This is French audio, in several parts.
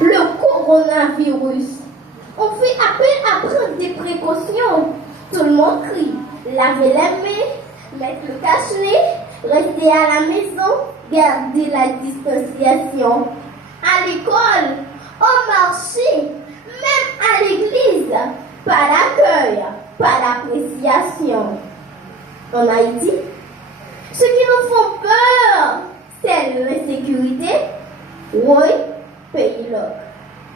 le coronavirus. On fait appel à prendre des précautions. Tout le monde crie. Laver les mains, mettre le cache-nez, rester à la maison, garder la distanciation. À l'école, au marché, même à l'église, pas d'accueil, pas d'appréciation. En Haïti, ce qui nous font peur, c'est l'insécurité. Oui, pays là.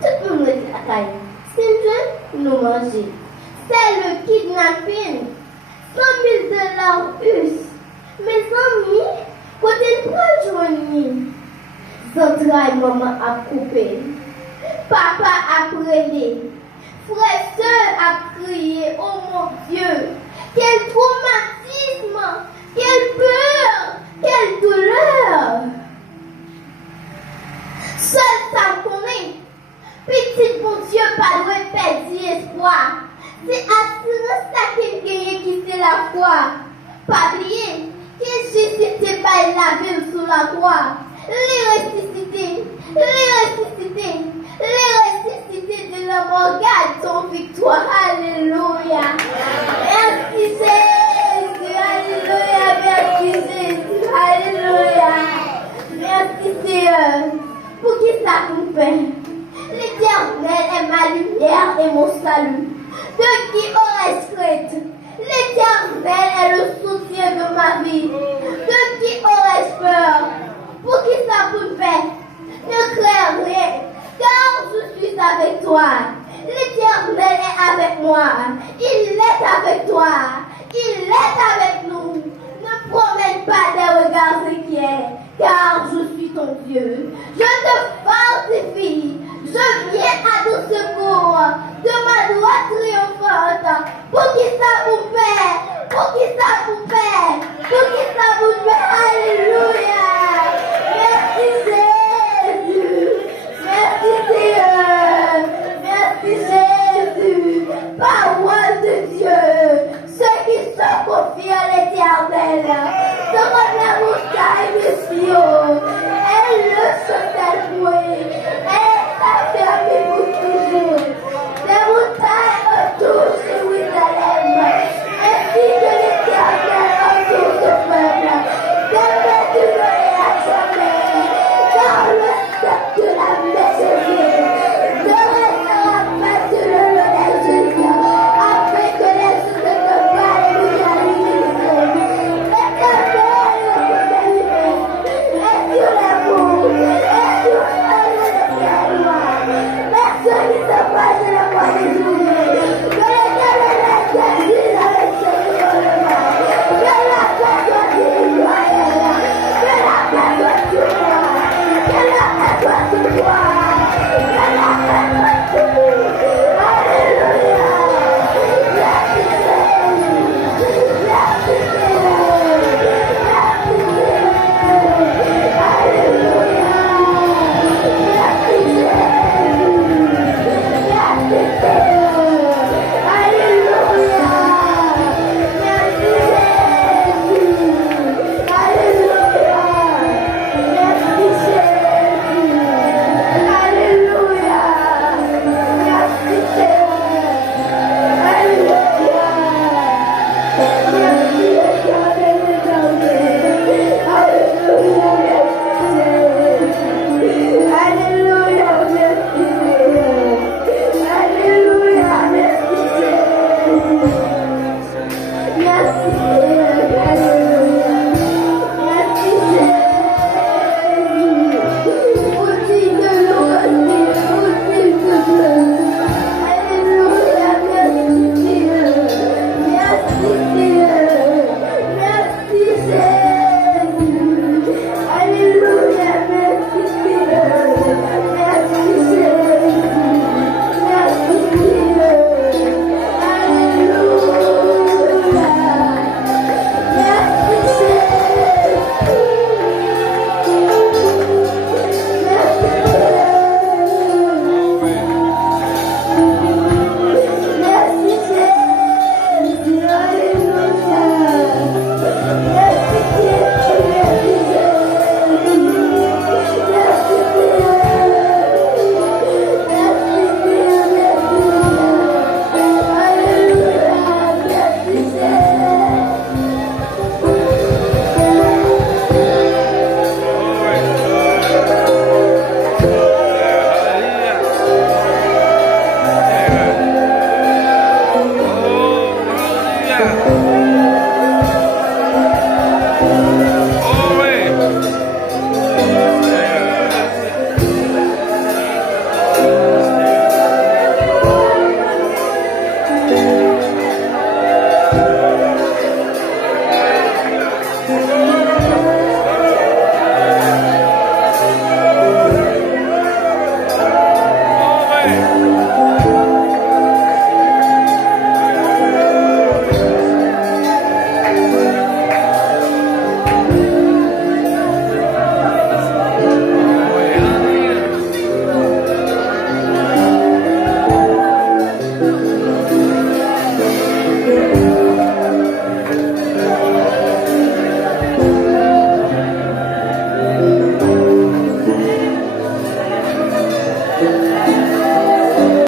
Tout le monde est à taille. C'est une nous manger. C'est le kidnapping. 100 000 $ us. Mes amis, côté de quoi joindre? Central maman a coupé. Papa a prélé. Frère, soeur a crié. Oh mon Dieu, quel traumatisme, quelle peur, quelle douleur. Seul ça connaît. Petit bon Dieu, pas de perdre espoir. C'est assurance ça qu'il gagne qui c'est la foi. Pas oublier que Jésus était pas la vie sous la croix. Les ressuscités de la mort gardent ton victoire. Alléluia. Merci Jésus. Alléluia. Merci Jésus. Alléluia. Merci Seigneur. Pour qui ça nous fait? L'Éternel est ma lumière et mon salut. De qui aurais-je crainte? L'Éternel est le soutien de ma vie. De qui aurais-je peur? Pour qui ça vous fait? Ne crains rien, car je suis avec toi. L'Éternel est avec moi. Il est avec toi. Il est avec nous. Ne promène pas des regards inquiets, car je suis ton Dieu. Je te fortifie.